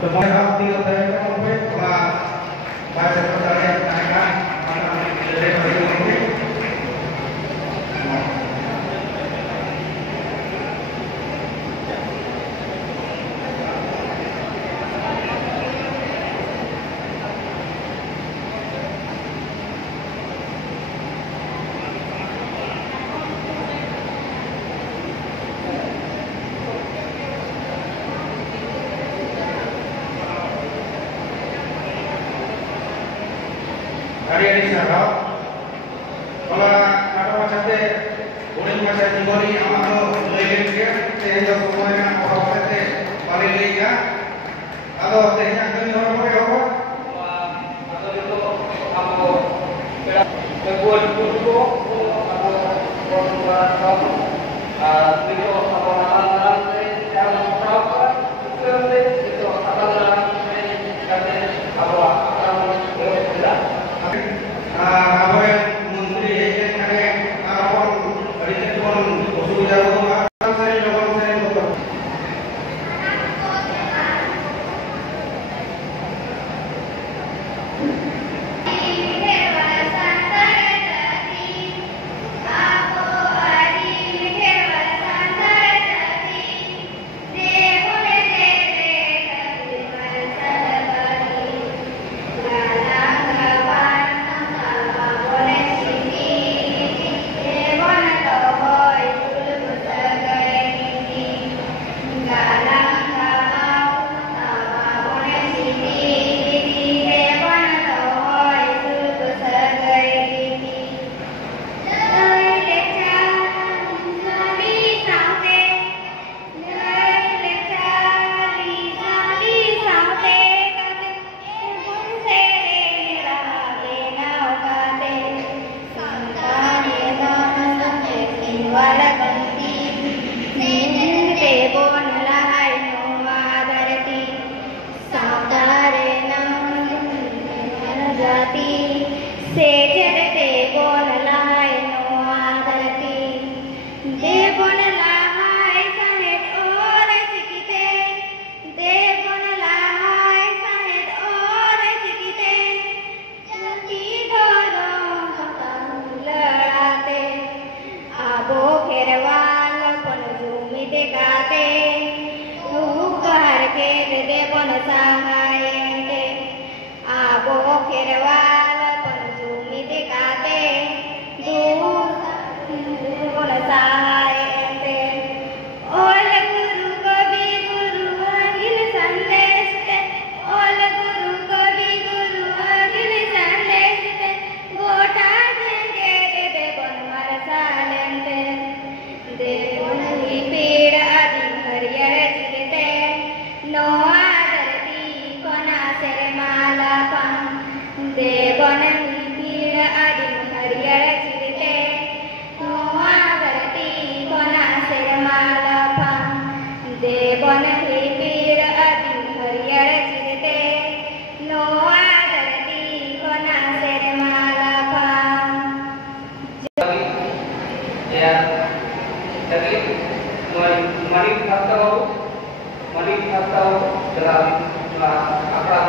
Kemudian hati saya sampai telah baca percaya naikkan mana dari hari. Hari ini saya kalau ada macam tu, boleh macam tinggali amal tu lepas dia, saya jauh semua yang orang macam tu paling lega, atau saya kami orang boleh apa? Atau itu aku berbuat dulu, aku berbuat video atau alat-alat yang berapa, itu alat-alat yang apa akan berubah. Apa yang menteri yang ada orang hari ini pun usul jawab saya betul. Mari atau dalam apa?